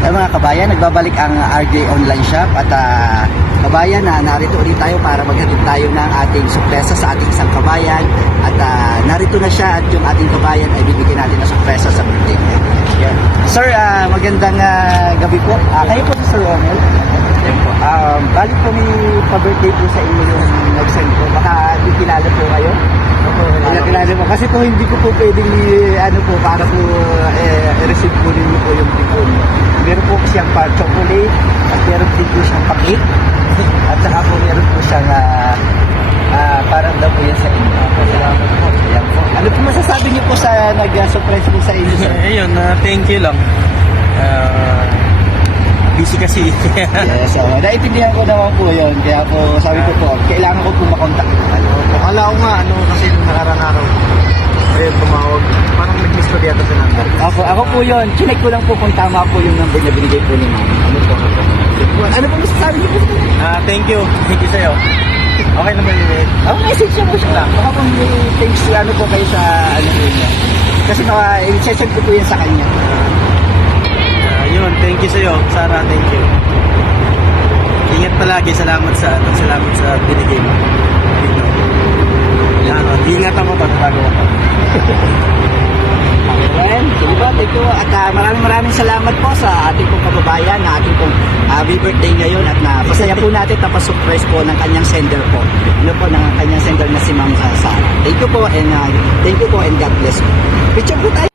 Mga kabayan, nagbabalik ang RJ Online Shop at kabayan, narito ulit tayo para maghatid tayo ng ating sorpresa sa ating isang kabayan at narito na siya at yung ating kabayan ay bibigyan natin ng sorpresa sa birthday niya. Yan. Sir, magandang gabi po. Kayo po si Sir Romel. Balik po may pa-birthday po sa inyo yung nag-send po. Baka di kilala po kayo. Kilala po. Kasi po hindi ko po pwedeng para po i-receive po ninyo po yung tipon. Meron po siyang chocolate at meron din po siyang pakit at saka po meron po siyang parang daw po yan sa inyo. Salamat po. Yan po. Ano po masasabi niyo po sa nag-surprise po sa inyo, sir? Ayun, thank you lang. Busy kasi. Yes, naiintindihan ko naman po yun. Kaya po sabi ko po, kailangan ko po makontak. Akala ko nga, kasi nung nakarang araw, tumawag. Parang nag-miss ko dito sa number. Ako po yun. Chinek ko lang po kung tama po yung number na binigay po ni ma'am. Ano po masasabi niyo po sa kanya? Thank you. Thank you sa'yo. Okay naman yun. Message niya po siya. Baka po may thanks po kayo sa po niya. Kasi i-send ko po yan sa kanya. Yun, thank you sa'yo. Sarah, thank you. Ingat palagi. Salamat sa binigay mo. Ingat ako bago ako. Ayan, ito. At maraming salamat po sa ating pong kababayan na ating pong birthday ngayon at napasaya po natin surprise po ng kanyang sender po. Ng kanyang sender na si Ma'am Sarah. Thank you po and God bless you. Picture po tayo.